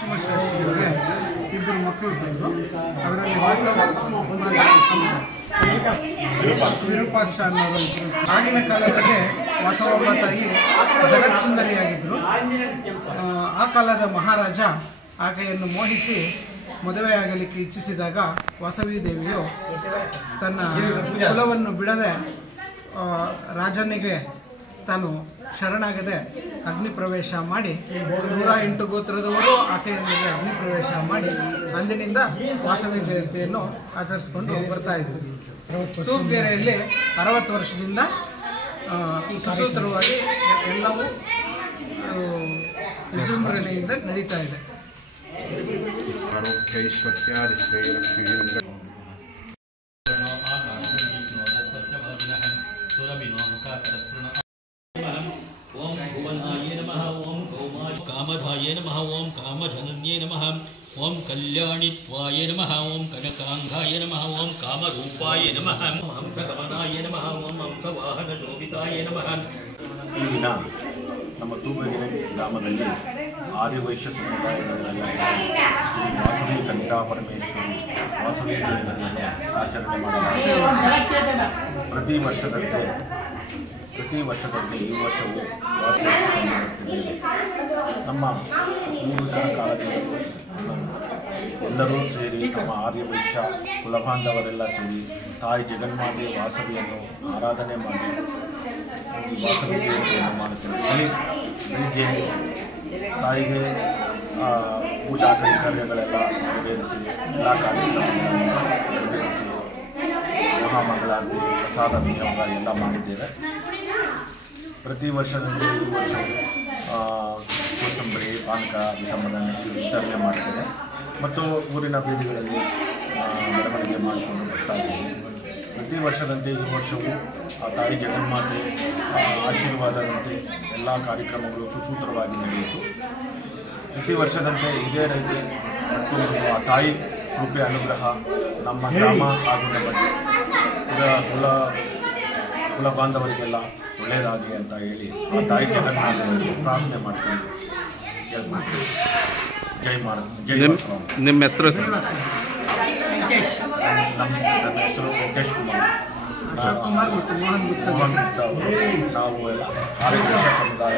ನರಸಿಂಹಶಾಸ್ತ್ರಿಯವರಿಗೆ ಇಬ್ಬರು ಮಕ್ಕಳು ಬಂದರು. ಅದರಲ್ಲಿ ವಿರೂಪಾಕ್ಷ ಅನ್ನೋರು ಇದ್ದರು. ಆಗಿನ ಕಾಲದಲ್ಲಿ ವಾಸವಮ್ಮ ತಾಯಿ ಜಗತ್ಸುಂದರಿಯಾಗಿದ್ದರು. ಆ ಕಾಲದ ಮಹಾರಾಜ ಆಕೆಯನ್ನು ಮೋಹಿಸಿ ಮದುವೆಯಾಗಲಿಕ್ಕೆ ಇಚ್ಛಿಸಿದಾಗ ವಾಸವಿ ದೇವಿಯು ತನ್ನ ಕುಲವನ್ನು ಬಿಡದೆ ರಾಜನಿಗೆ ತಾನು ಶರಣಾಗದೆ ಅಗ್ನಿ ಪ್ರವೇಶ ಮಾಡಿ 108 ಗೋತ್ರದವರು ಆಕೆಯೊಂದಿಗೆ ಅಗ್ನಿ ಪ್ರವೇಶ ಮಾಡಿ ಅಂದಿನಿಂದ ವಾಸವಿ ಜಯಂತಿಯನ್ನು ಆಚರಿಸಿಕೊಂಡು ಬರ್ತಾ ಇದ್ವಿ. ತೂಪ್ಗೆರೆಯಲ್ಲಿ 60 ವರ್ಷದಿಂದ ಸುಸೂತ್ರವಾಗಿ ಎಲ್ಲವೂ ವಿಜೃಂಭಣೆಯಿಂದ ನಡೀತಾ ಇದೆ. ओम भुवनाय नमः, ओम कामधाय नमः, ओम कामधनन्ये नमः, ओम कल्याणित्वाय नमः, ओम कनकांगाय नमः, ओम कामरूपाय नमः, ओम हंसगमनाय नमः, ओम हंसवाहनशोभिताय नमः. ಈ ದಿನ ನಮ್ಮ ತೂಬಗೆರೆ ಗ್ರಾಮದಲ್ಲಿ ಆರ್ಯವೈಶ್ಯ ಸಮುದಾಯದವರೆಲ್ಲ ಶ್ರೀ ವಾಸವಿ ಕನ್ಯಾ ಪರಮೇಶ್ವರಿ ವಾಸವಿ ಜಯಂತಿಯನ್ನು ಆಚರಣೆ ಮಾಡಲಾಗಿದೆ. ಪ್ರತಿ ವರ್ಷದಂತೆ ಈ ವರ್ಷವೂ ಆಚರಿಸಿಕೊಂಡು ಬರ್ತಿದ್ದೇವೆ. ನಮ್ಮ ಪೂರ್ವಿಕರ ಕಾಲದಿಂದಲೂ ಎಲ್ಲರೂ ಸೇರಿ ನಮ್ಮ ಆರ್ಯವೈಶ್ಯ ಕುಲಬಾಂಧವರೆಲ್ಲ ಸೇರಿ ತಾಯಿ ಜಗನ್ಮಾತೆ ವಾಸವಿಯನ್ನು ಆರಾಧನೆ ಮಾಡಿ ವಾಸವಿ ಜಯಂತಿಯನ್ನು ಮಾಡುತ್ತೇವೆ. ಬೆಳಿಗ್ಗೆ ತಾಯಿಗೆ ಪೂಜಾ ಕೈಂಕರ್ಯಗಳೆಲ್ಲ ನೆರವೇರಿಸಿ ಎಲ್ಲ ಕಾರ್ಯಕ್ರಮಗಳನ್ನು ನೆರವೇರಿಸಿ ಮಹಾಮಂಗಳಾರತಿ ಪ್ರಸಾದ ವಿನಿಯೋಗ ಎಲ್ಲ ಮಾಡಿದ್ದೇವೆ. ಪ್ರತಿ ವರ್ಷದಂತೆ ಈ ವರ್ಷ ಕೋಸಂಬರಿ ಪಾನಕ ವಿತರಣೆ ಮಾಡಿದ್ದೇವೆ ಮತ್ತು ಊರಿನ ಬೀದಿಗಳಲ್ಲಿ ಮೆರವಣಿಗೆ ಮಾಡಿಕೊಂಡು ಬರ್ತಾ ಇದ್ದೇವೆ. ಪ್ರತಿ ವರ್ಷದಂತೆ ಈ ವರ್ಷವೂ ತಾಯಿ ಜಗನ್ಮಾತೆ ಆಶೀರ್ವಾದದಂತೆ ಎಲ್ಲ ಕಾರ್ಯಕ್ರಮಗಳು ಸುಸೂತ್ರವಾಗಿ ನಡೆಯಿತು. ಪ್ರತಿ ವರ್ಷದಂತೆ ಇದೇ ರೀತಿ ಮತ್ತು ಆ ತಾಯಿ ಕೃಪೆ ಅನುಗ್ರಹ ನಮ್ಮ ಗ್ರಾಮ ಹಾಗೂ ನಮ್ಮ ಕುಲ ಬಾಂಧವರಿಗೆಲ್ಲ ಒಳ್ಳೆಯದಾಗಲಿ ಅಂತ ಹೇಳಿ ಆ ತಾಯಿ ಜಗನ್ಮಾತೆಯಲ್ಲಿ ಪ್ರಾರ್ಥನೆ ಮಾಡ್ಕೊಂಡು ಹೇಳ್ತೀವಿ. ಜೈ ಭಾರತ್, ಜೈ ಬಸವ. ನಿಮ್ಮ ಹೆಸರು? ನನ್ನ ಹೆಸರು ವೆಂಕಟೇಶ್ ಕುಮಾರ್ ಮತ್ತು ಮೋಹನ್ ಗುಪ್ತ ಅವರು. ನಾವು ಎಲ್ಲ ಆರ್ಯವೈಶ್ಯ ಸಮುದಾಯ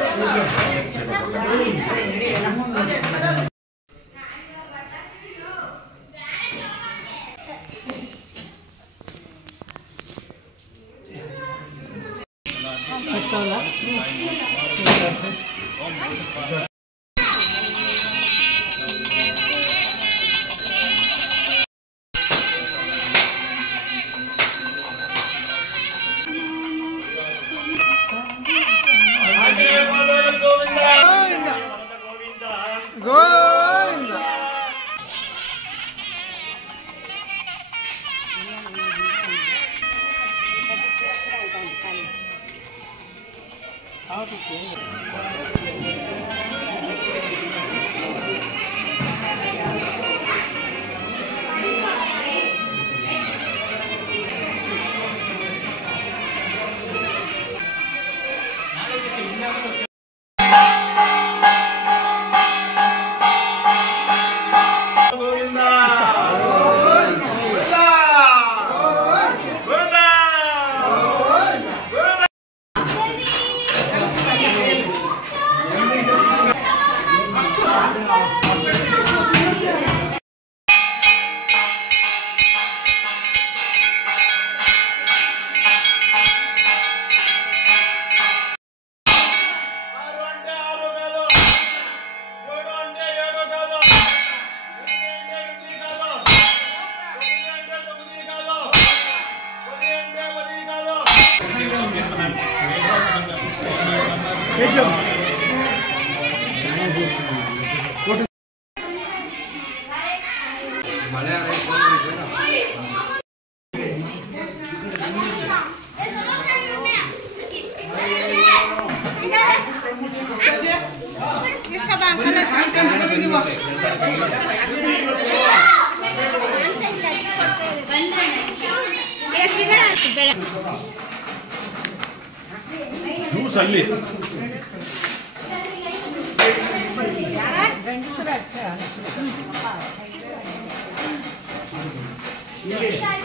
ಗೋವಿಂದ. ಜ್ಯೂಸ್ ಅಲ್ಲಿ Yeah.